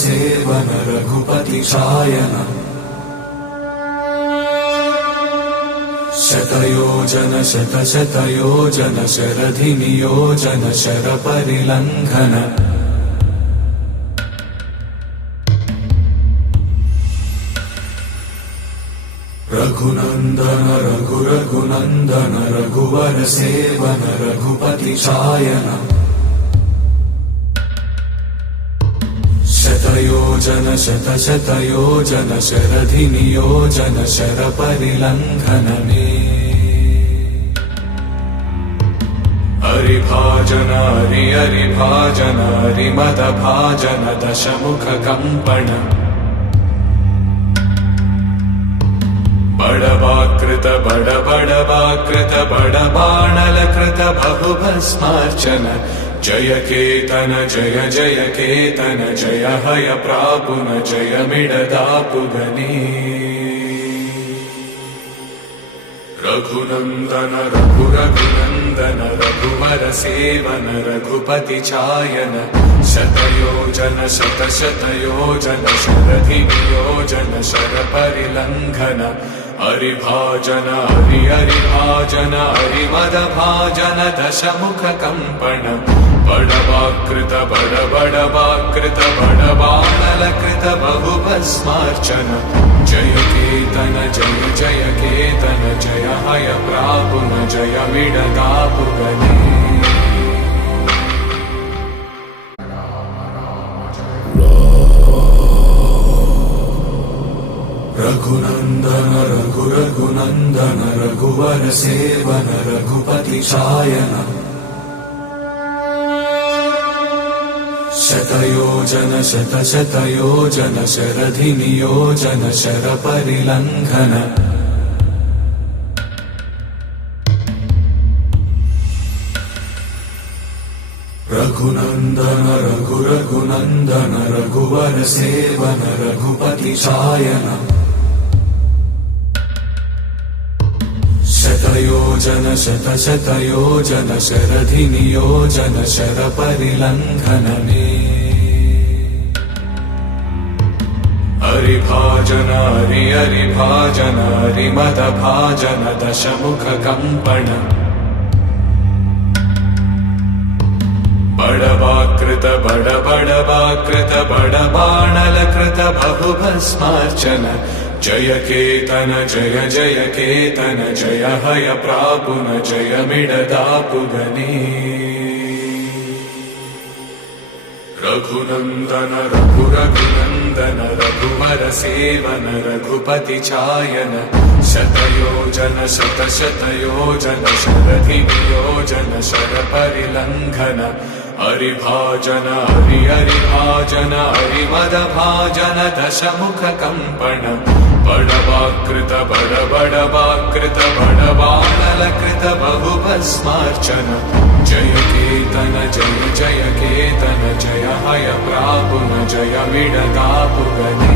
सेवन रघुपति शायन शतयोजन शतशतयोजन शरधिनियोजन शरपरिलङ्घन रघुनन्दन रघुरघुनन्दन रघुवर सेवन रघुपति शायन शतयोजन शतशतयोजन शरधिनियोजन शरपरिलङ्घनने हरिभाजन हरिभाजन हरिमदभाजन दशमुखकम्पण बड़वाकृत बड़वाकृत बड़बाणलकृत बहुभस्मार्चन जय केतन जय जय केतन जय हय प्रापुन जय मिडदापुगने रघुनन्दन रघुरघुनन्दन रघुवर सेवन रघुपति चायन शतयोजन शतशतयोजन शरधिनियोजन शरपरिलङ्घन हरिभाजन हरिभाजन हरिमदभाजन दशमुखकम्पण बड़वाकृत बड़वाकृत बड़बाणलकृत बहुभस्मार्चन जय केतन जय जय केतन जय हय प्रापुन जय मिडदापुगने रघुनन्दन रघुरघुनन्दन रघुवर सेवन रघुपति शायन शतयोजन शतशतयोजन शरधिनियोजन शरपरिलङ्घन रघुनन्दन रघुरघुनन्दन रघुवर सेवन रघुपति शायन शतयोजन शतशतयोजन शरधिनियोजन शरपरिलङ्घनने हरिभाजन हरिभाजन हरिमदभाजन दशमुखकम्पण बड़वाकृत बड़वाकृत बड़बाणलकृत बहुभस्मार्चन जय केतन जय जय केतन जय हय प्रापुन जय मिडदापुगने रघुनन्दन रघुरघुनन्दन रघुवर सेवन रघुपति चायन शतयोजन शतशतयोजन शरधिनियोजन शरपरिलङ्घन हरिभाजन हरिभाजन हरिमदभाजन दशमुखकम्पण बड़वाकृत बड़वाकृत बड़बाणलकृत बहुभस्मार्चन जय केतन जय जय केतन जय हय प्रापुन जय मिडदापुगने